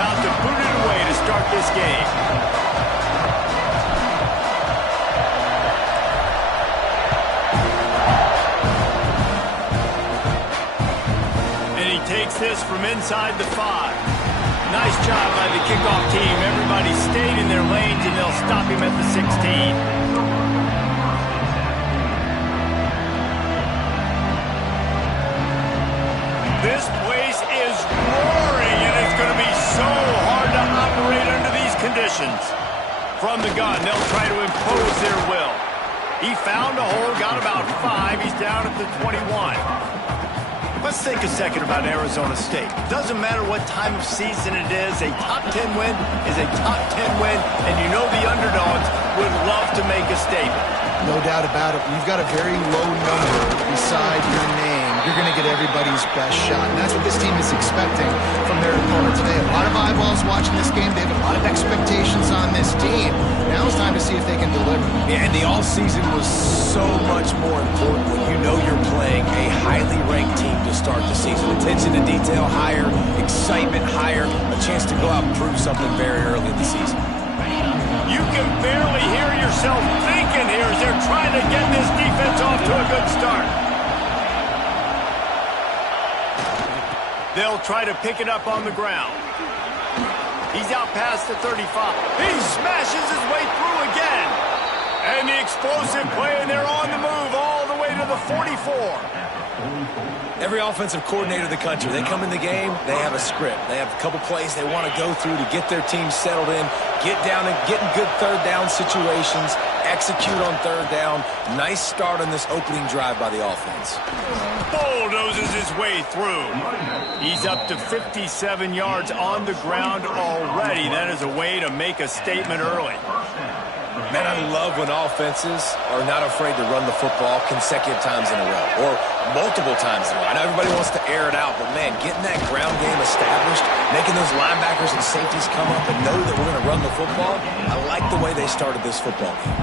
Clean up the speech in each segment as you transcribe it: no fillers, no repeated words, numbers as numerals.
about to boot it away to start this game. And he takes this from inside the 5. Nice job by the kickoff team. Everybody stayed in their lanes, and they'll stop him at the 16. This place is roaring, and it's going to be so hard to operate under these conditions. From the gun, they'll try to impose their will. He found a hole, got about 5. He's down at the 21. Let's take a second about Arizona State. Doesn't matter what time of season it is, a top 10 win is a top 10 win, and you know the underdogs would love to make a statement. No doubt about it. When you've got a very low number beside your name, you're going to get everybody's best shot. And that's what this team is expecting from their opponent today. A lot of eyeballs watching this game. They have a lot of expectations on this team. Now it's time to see if they can deliver. Yeah, and the offseason was so much more important when you know you're playing a highly ranked team to start the season. Attention to detail higher, excitement higher, a chance to go out and prove something very early in the season. You can barely hear yourself thinking here as they're trying to get this defense off to a good start. They'll try to pick it up on the ground. He's out past the 35. He smashes his way through again. And the explosive play, and they're on the move all the way to the 44. Every offensive coordinator in the country, they come in the game, they have a script. They have a couple plays they want to go through to get their team settled in, get down and get in good third down situations, execute on third down. Nice start on this opening drive by the offense. Bulldozes his way through. He's up to 57 yards on the ground already. That is a way to make a statement early. Man, I love when offenses are not afraid to run the football consecutive times in a row or multiple times in a row. I know everybody wants to air it out, but, man, getting that ground game established, making those linebackers and safeties come up and know that we're going to run the football, I like the way they started this football game.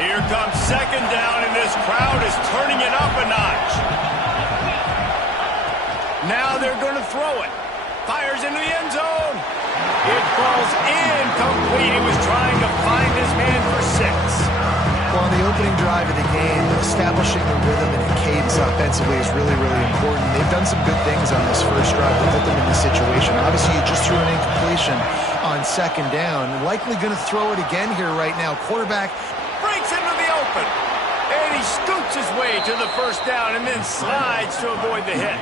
Here comes second down, and this crowd is turning it up a notch. Now they're going to throw it. Fires into the end zone. It falls incomplete. He was trying to find his man for 6. Well, on the opening drive of the game, establishing the rhythm and a cadence offensively is really, really important. They've done some good things on this first drive to put them in this situation. Obviously, you just threw an incompletion on second down. Likely going to throw it again here right now. Quarterback breaks into the open. And he scoots his way to the first down and then slides to avoid the hit.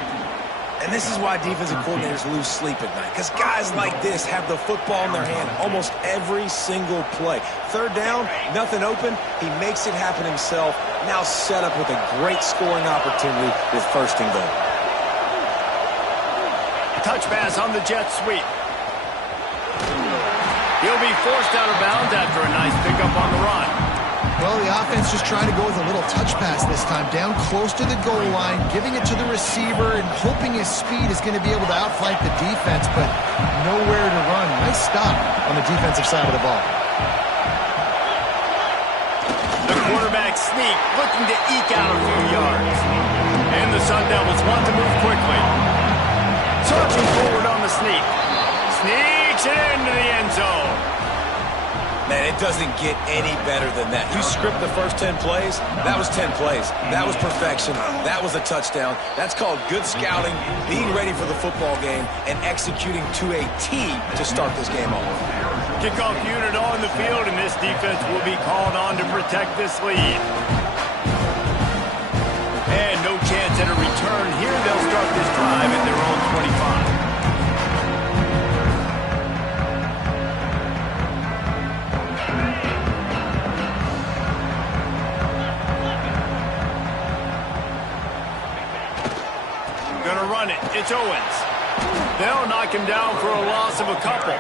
And this is why defensive coordinators lose sleep at night, because guys like this have the football in their hand almost every single play. Third down, nothing open, he makes it happen himself, now set up with a great scoring opportunity with first and goal. Touch pass on the jet sweep. He'll be forced out of bounds after a nice pickup on the run. Well, the offense just trying to go with a little touch pass this time, down close to the goal line, giving it to the receiver and hoping his speed is going to be able to outflank the defense, but nowhere to run. Nice stop on the defensive side of the ball. The quarterback sneak, looking to eke out a few yards. And the Sun Devils want to move quickly. Searching forward on the sneak. Sneaks it into the end zone. Man, it doesn't get any better than that. You script the first 10 plays, that was 10 plays. That was perfection. That was a touchdown. That's called good scouting, being ready for the football game, and executing to a T to start this game off. Kickoff unit on the field, and this defense will be called on to protect this lead. And no chance at a return here. They'll start this drive at their own 25. It's Owens. They'll knock him down for a loss of a couple.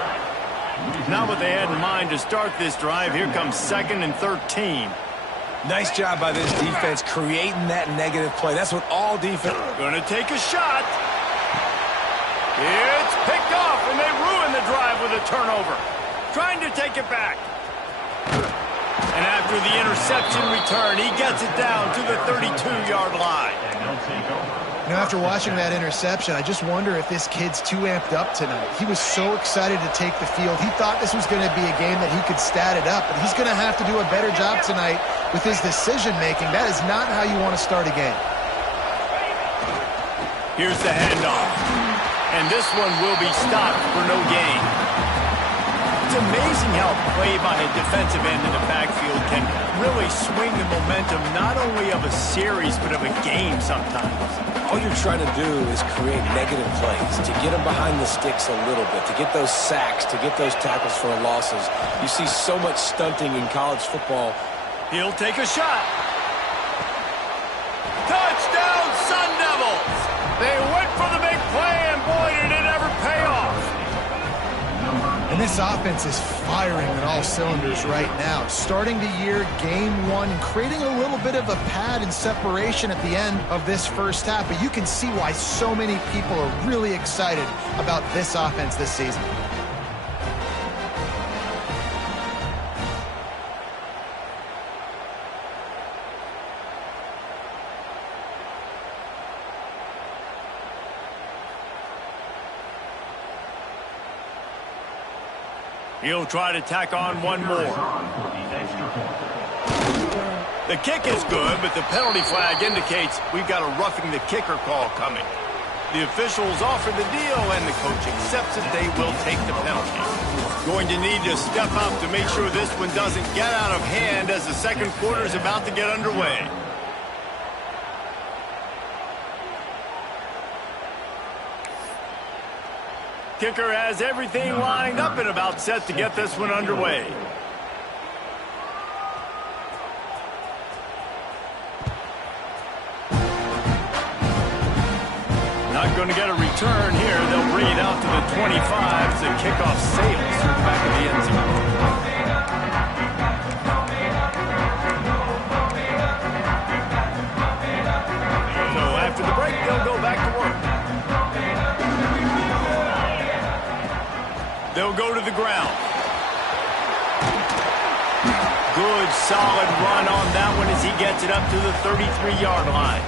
Not what they had in mind to start this drive. Here comes 2nd and 13. Nice job by this defense creating that negative play. That's what all defense... Going to take a shot. It's picked off, and they ruin the drive with a turnover. Trying to take it back. And after the interception return, he gets it down to the 32-yard line. You know, after watching that interception, I just wonder if this kid's too amped up tonight. He was so excited to take the field. He thought this was going to be a game that he could stat it up, but he's going to have to do a better job tonight with his decision-making. That is not how you want to start a game. Here's the handoff. And this one will be stopped for no gain. It's amazing how play by a defensive end in the backfield can really swing the momentum not only of a series but of a game sometimes. All you're trying to do is create negative plays, to get them behind the sticks a little bit, to get those sacks, to get those tackles for losses. You see so much stunting in college football. He'll take a shot. Touchdown, Sun Devils! They went for the big play, and boy, did it ever pay off. And this offense is firing on all cylinders right now. Starting the year, game one, creating a little bit of a pad and separation at the end of this first half. But you can see why so many people are really excited about this offense this season. He'll try to tack on one more. The kick is good, but the penalty flag indicates we've got a roughing the kicker call coming. The officials offer the deal, and the coach accepts it. They will take the penalty. Going to need to step up to make sure this one doesn't get out of hand as the second quarter is about to get underway. Kicker has everything lined up and about set to get this one underway. Not going to get a return here. They'll bring it out to the 25 as the kickoff sails through the back of the end zone. So after the break, they'll go back to work. They'll go to the ground. Good, solid run on that one as he gets it up to the 33-yard line.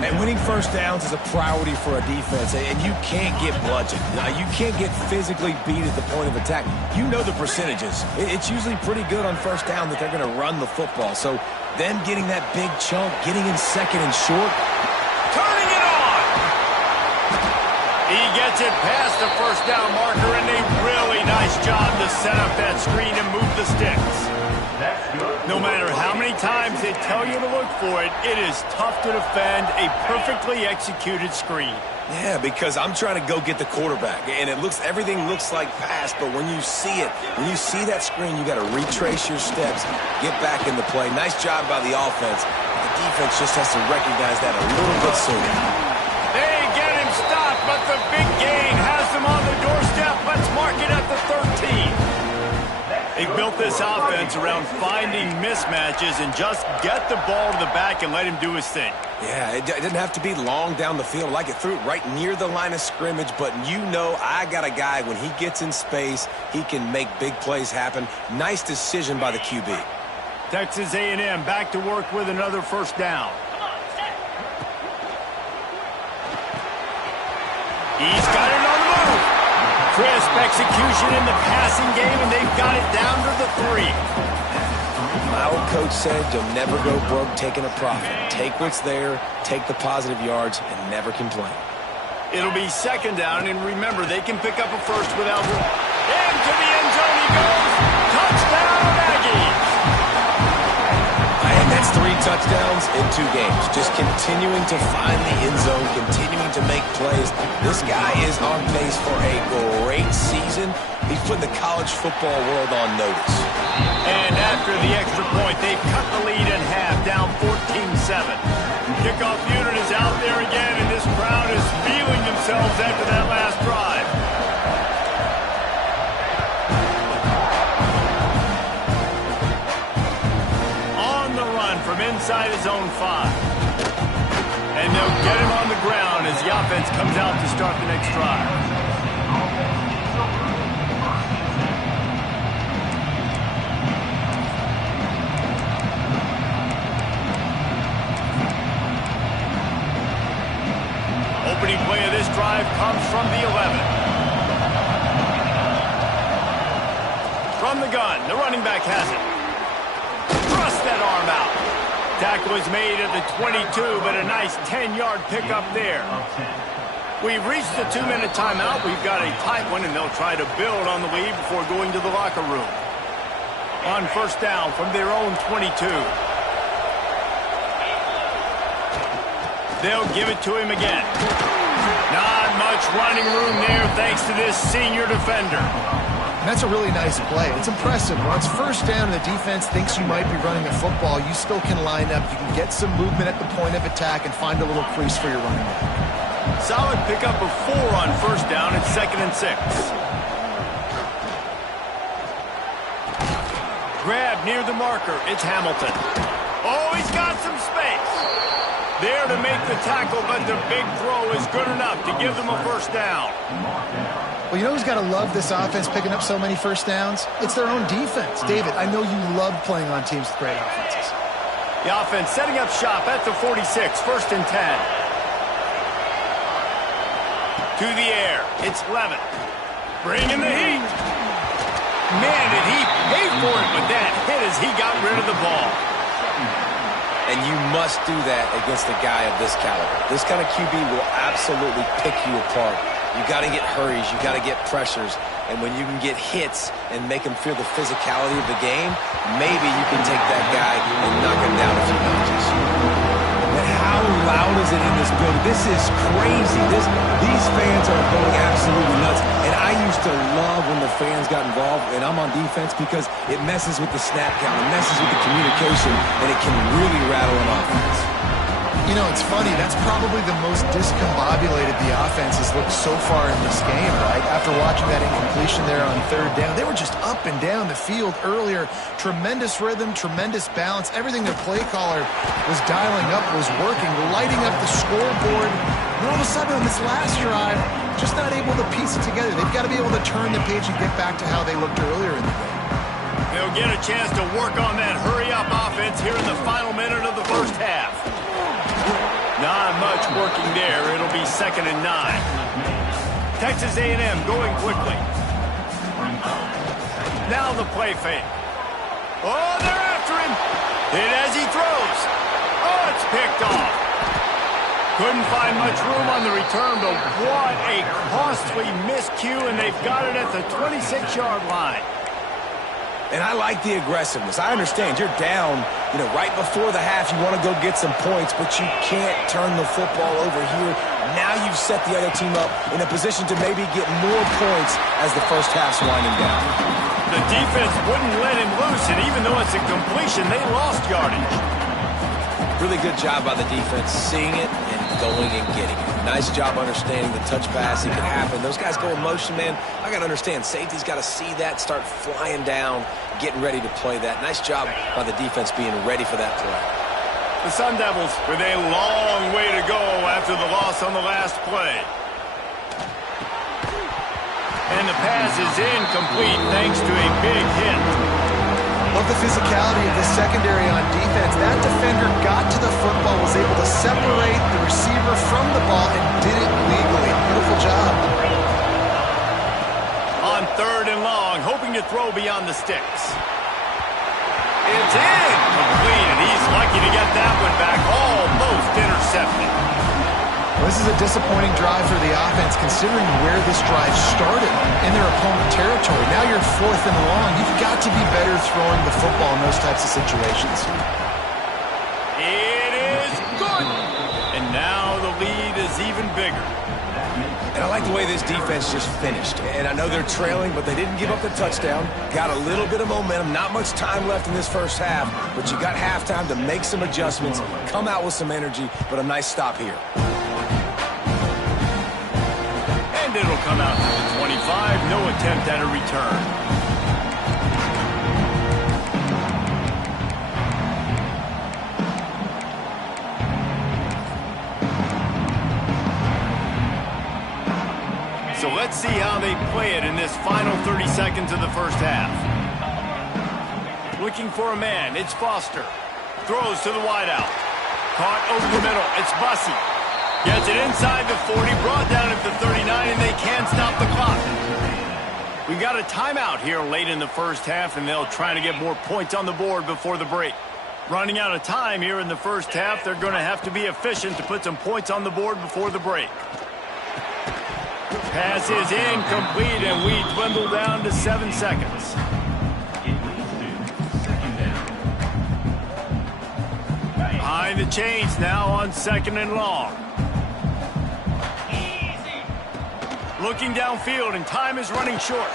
And winning first downs is a priority for a defense, and you can't get bludgeoned. You can't get physically beat at the point of attack. You know the percentages. It's usually pretty good on first down that they're going to run the football. So them getting that big chunk, getting in second and short. Turning it on! He gets it past the first down marker, and a really nice job to set up that screen and move the sticks. No matter how many times they tell you to look for it, it is tough to defend a perfectly executed screen. Yeah, because I'm trying to go get the quarterback, and everything looks like pass, but when you see it, when you see that screen, you got to retrace your steps, get back in the play. Nice job by the offense. The defense just has to recognize that a little bit sooner. They get him stopped, but the big gain has them on the doorstep. Let's mark it at the 13. They built this offense around finding mismatches and just get the ball to the back and let him do his thing. Yeah, it didn't have to be long down the field. Like it threw it right near the line of scrimmage, but you know I got a guy, when he gets in space, he can make big plays happen. Nice decision by the QB. Texas A&M back to work with another first down. He's got it on the move. Crisp execution in the passing game, and they've got it down to the 3. My old coach said you'll never go broke taking a profit. Take what's there, take the positive yards, and never complain. It'll be second down, and remember, they can pick up a first without room. Into the end zone he goes. Touchdown, Aggies! And that's 3 touchdowns in 2 games. Just continuing to find the end zone, continuing to make plays. This guy is on pace for a great season. He's putting the college football world on notice. And after the extra point, they've cut the lead in half, down 14-7. Kickoff unit is out there again, and this crowd is feeling themselves after that last drive. On the run from inside his own 5. And they'll get him on the ground as the offense comes out to start the next drive. opening play of this drive comes from the 11. From the gun, the running back has it. Thrust that arm out. Tackle is made at the 22, but a nice 10-yard pickup there. We've reached the 2-minute timeout. We've got a tight one, and they'll try to build on the lead before going to the locker room. On first down from their own 22. They'll give it to him again. Not much running room there thanks to this senior defender. And that's a really nice play. It's impressive. Once first down and the defense thinks you might be running the football, you still can line up. You can get some movement at the point of attack and find a little crease for your running back. Solid pickup of 4 on first down at 2nd and 6. Grab near the marker. It's Hamilton. Oh, he's got some space. There to make the tackle, but the big throw is good enough to give them a first down. Well, you know who's got to love this offense picking up so many first downs? It's their own defense. David, I know you love playing on teams with great offenses. The offense setting up shop at the 46, 1st and 10. To the air, it's Levitt. Bringing the heat. Man, did he pay for it with that hit as he got rid of the ball. And you must do that against a guy of this caliber. This kind of QB will absolutely pick you apart. You got to get hurries. You got to get pressures. And when you can get hits and make him feel the physicality of the game, maybe you can take that guy and knock him down a few notches. And how loud is it in this building? This is crazy. These fans are going absolutely nuts. And I used to love when the fans got involved, and I'm on defense because it messes with the snap count. It messes with the communication, and it can really rattle an offense. You know, it's funny. That's probably the most discombobulated the offense has looked so far in this game, right? After watching that incompletion there on 3rd down, they were just up and down the field earlier. Tremendous rhythm, tremendous balance. Everything their play caller was dialing up was working, lighting up the scoreboard. And all of a sudden on this last drive, just not able to piece it together. They've got to be able to turn the page and get back to how they looked earlier in the game. They'll get a chance to work on that hurry-up offense here in the final minute of the first half. Not much working there. It'll be 2nd and 9. Texas A&M going quickly. Now the play fake. Oh, they're after him. Hit as he throws. Oh, it's picked off. Couldn't find much room on the return, but what a costly miscue, and they've got it at the 26-yard line. And I like the aggressiveness. I understand you're down, right before the half. You want to go get some points, but you can't turn the football over here. Now you've set the other team up in a position to maybe get more points as the first half's winding down. The defense wouldn't let him loose, and even though it's a completion, they lost yardage. Really good job by the defense, seeing it and going and getting it. Nice job understanding the touch pass. It can happen. Those guys go in motion, man. I got to understand. Safety's got to see that, start flying down, getting ready to play that. Nice job by the defense being ready for that play. The Sun Devils with a long way to go after the loss on the last play. And the pass is incomplete thanks to a big hit. Love the physicality of the secondary on defense. That defender got to the football, was able to separate the receiver from the ball, and did it legally. Beautiful job. On 3rd and long, hoping to throw beyond the sticks. It's incomplete, and he's lucky to get that one back. Almost intercepted. This is a disappointing drive for the offense, considering where this drive started in their opponent territory. Now you're 4th and long. You've got to be better throwing the football in those types of situations. It is good. And now the lead is even bigger. And I like the way this defense just finished. And I know they're trailing, but they didn't give up the touchdown. Got a little bit of momentum. Not much time left in this first half, but you got halftime to make some adjustments, come out with some energy, but a nice stop here. And it'll come out to the 25. No attempt at a return. So let's see how they play it in this final 30 seconds of the first half. Looking for a man. It's Foster. Throws to the wideout. Caught over the middle. It's Bussey. Gets it inside the 40, brought down at the 39, and they can't stop the clock. We got a timeout here late in the first half, and they'll try to get more points on the board before the break. Running out of time here in the first half, they're going to have to be efficient to put some points on the board before the break. Pass is incomplete, and we dwindle down to 7 seconds. Behind the chains now on 2nd and long. Looking downfield, and time is running short.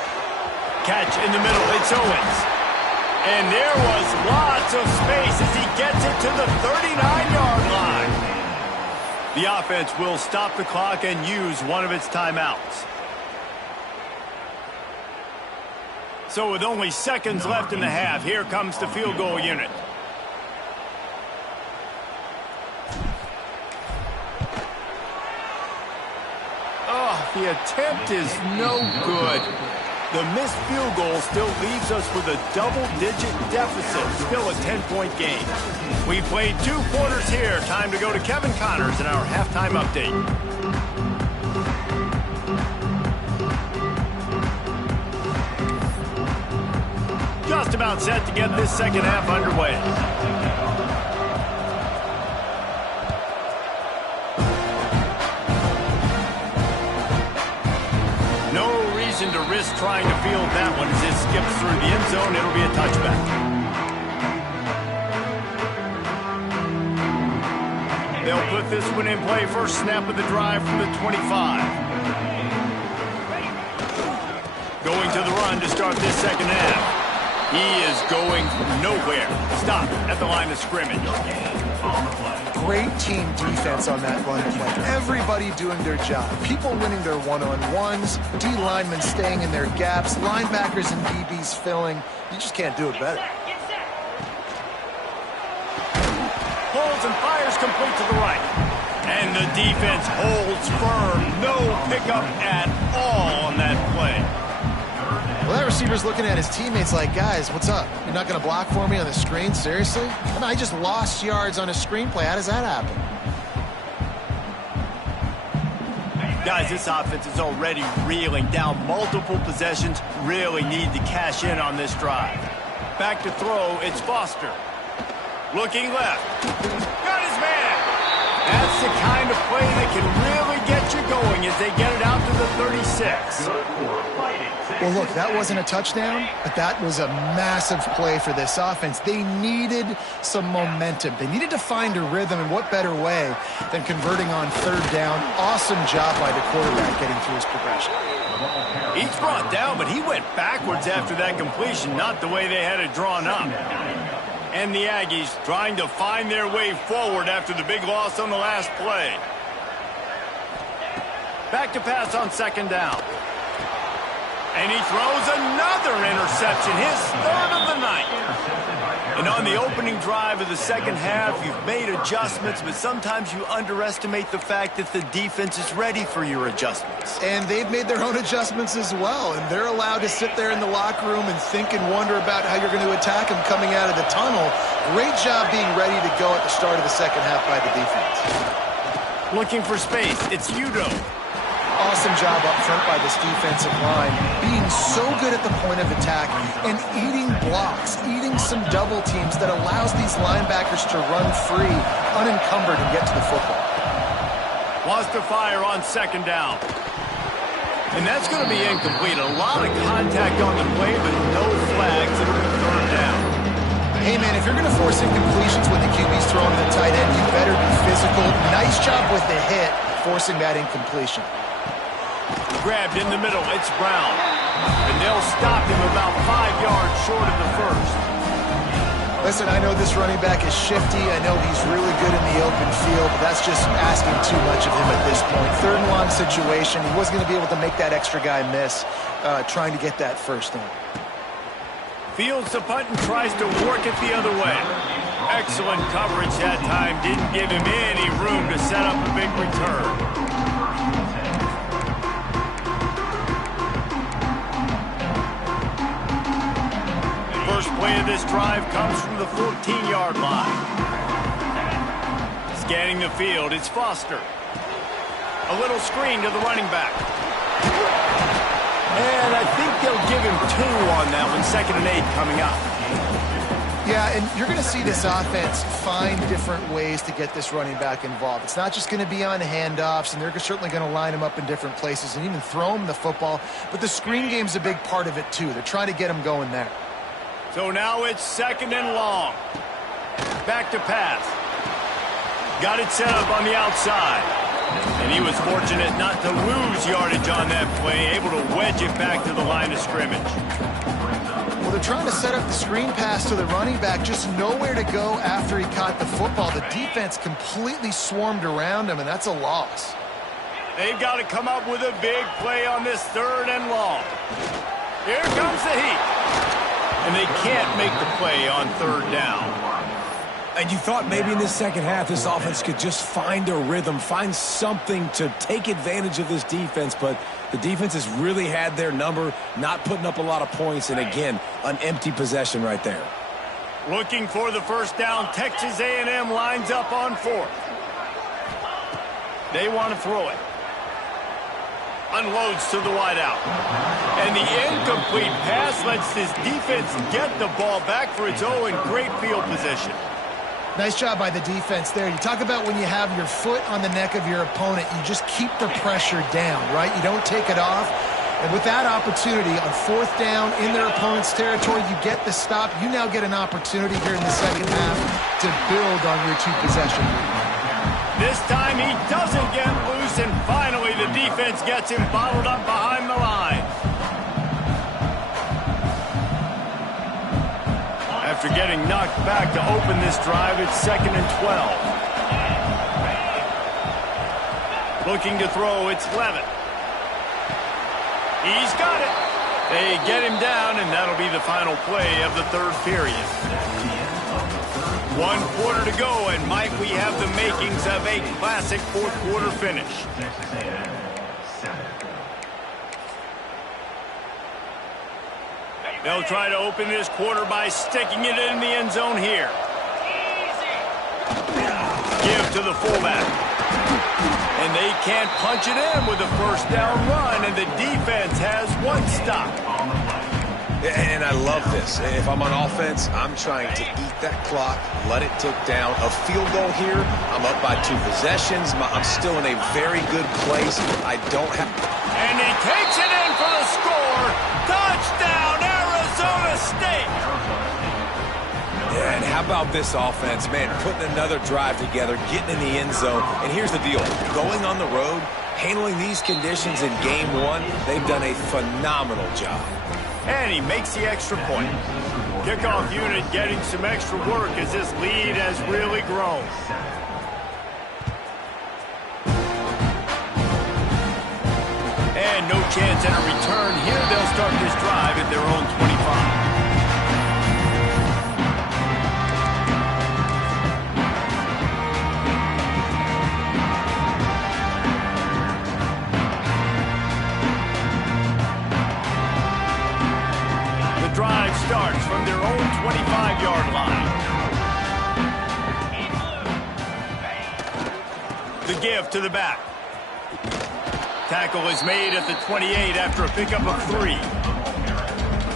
Catch in the middle, it's Owens. And there was lots of space as he gets it to the 39-yard line. The offense will stop the clock and use one of its timeouts. So with only seconds left in the half, here comes the field goal unit. The attempt is no good. The missed field goal still leaves us with a double-digit deficit, still a 10-point game. We played 2 quarters here. Time to go to Kevin Connors in our halftime update. Just about set to get this second half underway. To risk trying to field that one as it skips through the end zone. It'll be a touchback. They'll put this one in play. First snap of the drive from the 25. Going to the run to start this second half. He is going nowhere. Stop at the line of scrimmage. Great team defense on that run play. Everybody doing their job. People winning their one-on-ones, D-linemen staying in their gaps, linebackers and DBs filling. You just can't do it better. Pulls and fires complete to the right. And the defense holds firm. No pickup at all on that play. Well, that receiver's looking at his teammates like, guys, what's up? You're not going to block for me on the screen? Seriously? I mean, I just lost yards on a screenplay. How does that happen? Guys, this offense is already reeling down multiple possessions. Really need to cash in on this drive. Back to throw, it's Foster. Looking left. Got his man. That's the kind of play that can really get you going as they get it out to the 36. Well, look, that wasn't a touchdown, but that was a massive play for this offense. They needed some momentum. They needed to find a rhythm, and what better way than converting on 3rd down. Awesome job by the quarterback getting through his progression. He's brought down, but he went backwards after that completion, not the way they had it drawn up. And the Aggies trying to find their way forward after the big loss on the last play. Back to pass on 2nd down. And he throws another interception, his 3rd of the night. And on the opening drive of the second half, you've made adjustments, but sometimes you underestimate the fact that the defense is ready for your adjustments. And they've made their own adjustments as well, and they're allowed to sit there in the locker room and think and wonder about how you're going to attack them coming out of the tunnel. Great job being ready to go at the start of the second half by the defense. Looking for space, it's Udo. Awesome job up front by this defensive line, being so good at the point of attack and eating blocks, eating some double teams that allows these linebackers to run free, unencumbered, and get to the football. Wants to fire on 2nd down. And that's going to be incomplete. A lot of contact on the play, but no flags. It'll be 3rd down. Hey, man, if you're going to force incompletions when the QB's throwing the tight end, you better be physical. Nice job with the hit, forcing that incompletion. Grabbed in the middle, it's Brown. And they'll stop him about 5 yards short of the 1st. Listen, I know this running back is shifty. I know he's really good in the open field, but that's just asking too much of him at this point. 3rd and long situation. He wasn't going to be able to make that extra guy miss trying to get that 1st down. Fields the punt and tries to work it the other way. Excellent coverage that time. Didn't give him any room to set up a big return. First play of this drive comes from the 14-yard line. Scanning the field, it's Foster. A little screen to the running back. And I think they'll give him 2 on that one. 2nd and 8 coming up. Yeah, and you're going to see this offense find different ways to get this running back involved. It's not just going to be on handoffs, and they're certainly going to line him up in different places and even throw him the football. But the screen game's a big part of it, too. They're trying to get him going there. So now it's 2nd and long. Back to pass. Got it set up on the outside. And he was fortunate not to lose yardage on that play, able to wedge it back to the line of scrimmage. Well, they're trying to set up the screen pass to the running back, just nowhere to go after he caught the football. The defense completely swarmed around him, and that's a loss. They've got to come up with a big play on this 3rd and long. Here comes the heat. And they can't make the play on 3rd down. And you thought maybe in this second half this offense could just find a rhythm, find something to take advantage of this defense, but the defense has really had their number, not putting up a lot of points, and again, an empty possession right there. Looking for the 1st down. Texas A&M lines up on 4th. They want to throw it. Unloads to the wideout. And the incomplete pass lets this defense get the ball back for its own great field position. Nice job by the defense there. You talk about when you have your foot on the neck of your opponent, you just keep the pressure down, right? You don't take it off. And with that opportunity on 4th down in their opponent's territory, you get the stop. You now get an opportunity here in the second half to build on your 2 possession lead. This time he doesn't get loose, and finally the defense gets him bottled up behind the line. After getting knocked back to open this drive, it's 2nd and 12. Looking to throw, it's Levitt. He's got it. They get him down, and that'll be the final play of the 3rd period. 1 quarter to go, and might we have the makings of a classic 4th quarter finish. They'll try to open this quarter by sticking it in the end zone here. Give to the fullback. And they can't punch it in with a 1st down run, and the defense has 1 stop. And I love this. If I'm on offense, I'm trying to eat that clock, let it tick down. A field goal here, I'm up by 2 possessions. I'm still in a very good place. I don't have... And he takes it in for the score. Touchdown, Arizona State. Yeah, and how about this offense, man, putting another drive together, getting in the end zone. And here's the deal. Going on the road, handling these conditions in game 1, they've done a phenomenal job. And he makes the extra point. Kickoff unit getting some extra work as this lead has really grown. And no chance at a return here. They'll start this drive at their own 25. Drive starts from their own 25-yard line. The give to the back. Tackle is made at the 28 after a pickup of 3.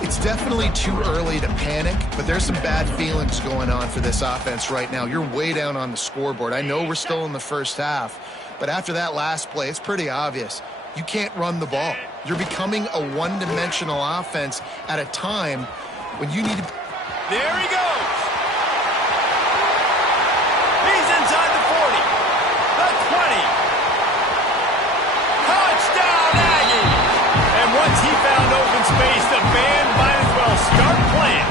It's definitely too early to panic, but there's some bad feelings going on for this offense right now. You're way down on the scoreboard. I know we're still in the first half, but after that last play, it's pretty obvious. You can't run the ball. You're becoming a one-dimensional offense at a time when you need to... There he goes! He's inside the 40. The 20. Touchdown, Aggie! And once he found open space, the band might as well start playing.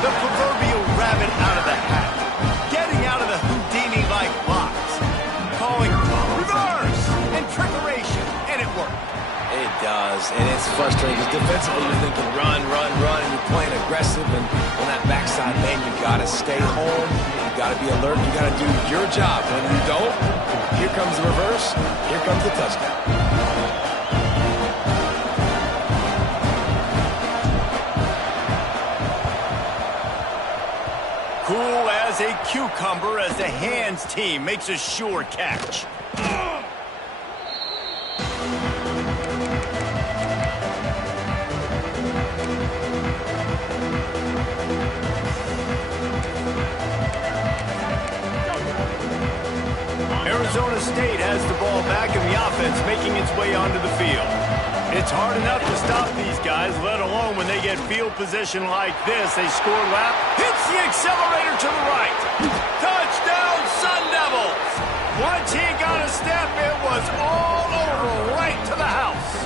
The proverbial rabbit out of the hat. Getting out of the Houdini-like blocks. Calling reverse and trickeration, and it worked. It does, and it's frustrating because defensively you're thinking run, and you're playing aggressive, and on that backside, man, you got to stay home, you got to be alert, you got to do your job. When you don't, here comes the reverse, here comes the touchdown. Cool as a cucumber as the hands team makes a sure catch. Arizona State has the ball back and the offense making its way onto the field. It's hard enough to stop these guys, let alone when they get field position like this. They score lap, hits the accelerator to the right. Touchdown, Sun Devils! Once he got a step, it was all over, right to the house.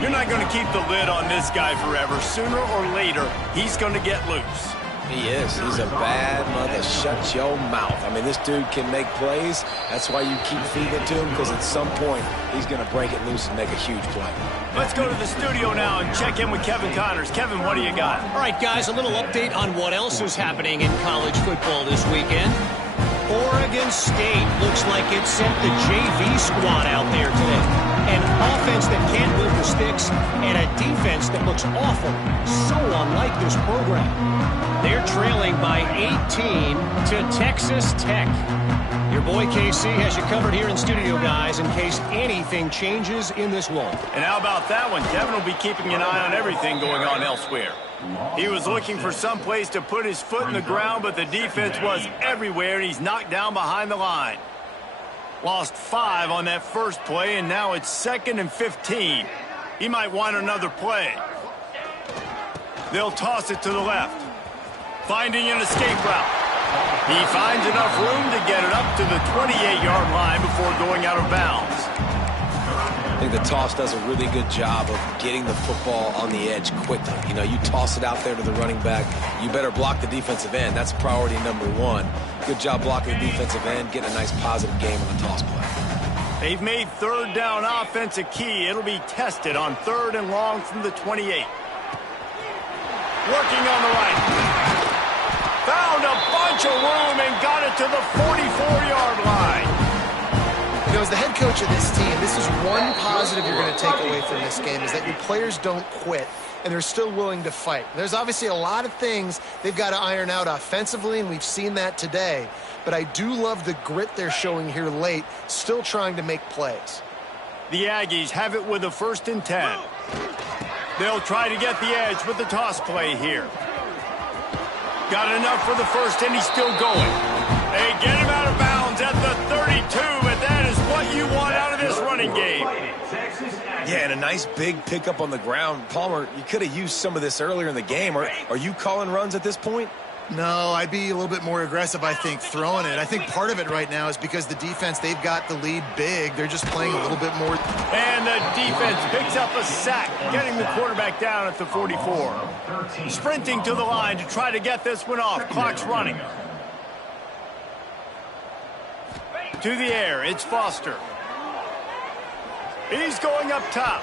You're not going to keep the lid on this guy forever. Sooner or later, he's going to get loose. He is. He's a bad mother. Shut your mouth. I mean, this dude can make plays. That's why you keep feeding it to him, because at some point, he's going to break it loose and make a huge play. Let's go to the studio now and check in with Kevin Connors. Kevin, what do you got? All right, guys, a little update on what else is happening in college football this weekend. Oregon State looks like it sent the JV squad out there today. An offense that can't move the sticks and a defense that looks awful. So unlike this program. They're trailing by 18 to Texas Tech. Your boy KC has you covered here in studio, guys, in case anything changes in this one. And how about that one? Kevin will be keeping an eye on everything going on elsewhere. He was looking for some place to put his foot in the ground, but the defense was everywhere, and he's knocked down behind the line. Lost 5 on that first play, and now it's 2nd and 15. He might want another play. They'll toss it to the left. Finding an escape route. He finds enough room to get it up to the 28-yard line before going out of bounds. I think the toss does a really good job of getting the football on the edge quickly. You know, you toss it out there to the running back, you better block the defensive end. That's priority number 1. Good job blocking the defensive end, getting a nice positive game on the toss play. They've made third down offense a key. It'll be tested on 3rd and long from the 28. Working on the right. Found a bunch of room and got it to the 44-yard line. You know, as the head coach of this team, this is one positive you're going to take away from this game, is that your players don't quit, and they're still willing to fight. There's obviously a lot of things they've got to iron out offensively, and we've seen that today. But I do love the grit they're showing here late, still trying to make plays. The Aggies have it with a 1st and 10. They'll try to get the edge with the toss play here. Got enough for the first, and he's still going. They get him out of bounds at the 32, but that is what you want out of this running game. Yeah, and a nice big pickup on the ground. Palmer, you could have used some of this earlier in the game. Are you calling runs at this point? No, I'd be a little bit more aggressive, I think, throwing it. I think part of it right now is because the defense, they've got the lead big. They're just playing a little bit more. And the defense picks up a sack, getting the quarterback down at the 44. Sprinting to the line to try to get this one off. Clock's running. To the air, it's Foster. He's going up top.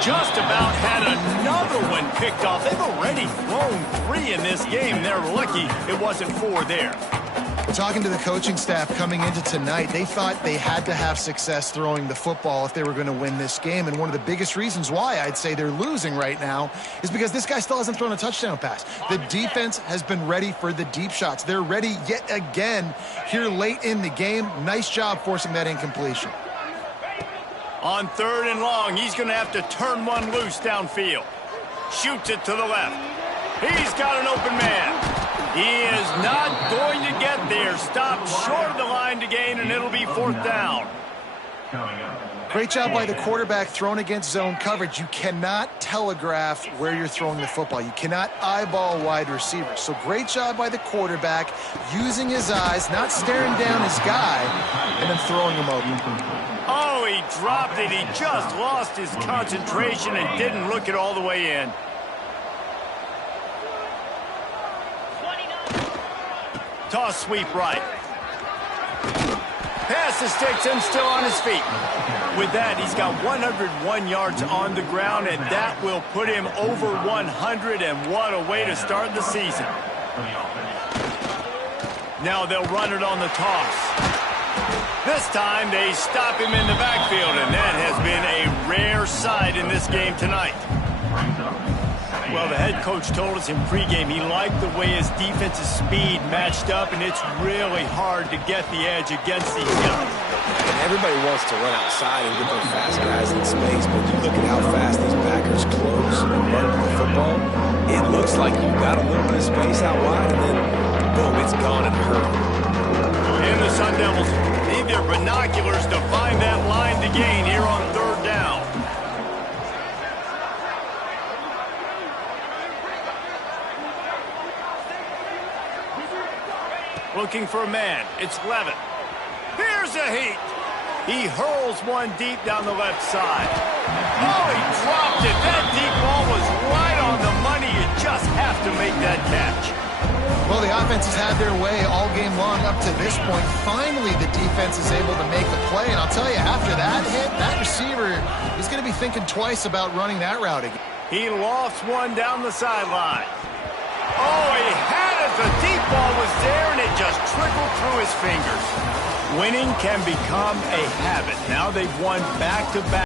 Just about had another one picked off. They've already thrown 3 in this game. They're lucky it wasn't 4 there. Talking to the coaching staff coming into tonight, they thought they had to have success throwing the football if they were going to win this game. And one of the biggest reasons why I'd say they're losing right now is because this guy still hasn't thrown a touchdown pass. The defense has been ready for the deep shots. They're ready yet again here late in the game. Nice job forcing that incompletion. On 3rd and long, he's going to have to turn one loose downfield. Shoots it to the left. He's got an open man. He is not going to get there. Stopped short of the line to gain, and it'll be 4th down. Great job by the quarterback thrown against zone coverage. You cannot telegraph where you're throwing the football. You cannot eyeball wide receivers. So great job by the quarterback using his eyes, not staring down his guy, and then throwing him open. Oh, he dropped it. He just lost his concentration and didn't look it all the way in. Toss sweep right. Pass the sticks and still on his feet. With that, he's got 101 yards on the ground, and that will put him over 100, and what a way to start the season. Now they'll run it on the toss. This time they stop him in the backfield, and that has been a rare sight in this game tonight. Well, the head coach told us in pregame he liked the way his defensive speed matched up, and it's really hard to get the edge against these guys. And everybody wants to run outside and get their fast guys in space, but you look at how fast these backers close and run the football, it looks like you've got a little bit of space out wide, and then, boom, it's gone in a hurry. And the Sun Devils need their binoculars to find that line to gain here on third down. Looking for a man. It's Levin. Here's a heat. He hurls one deep down the left side. Oh, he dropped it. That deep ball was right on the money. You just have to make that catch. Well, the offense has had their way all game long up to this point. Finally, the defense is able to make the play. And I'll tell you, after that hit, that receiver is going to be thinking twice about running that route again. He lofts one down the sideline. Oh, he had it. The deep ball was there, and it just trickled through his fingers. Winning can become a habit. Now they've won back-to-back.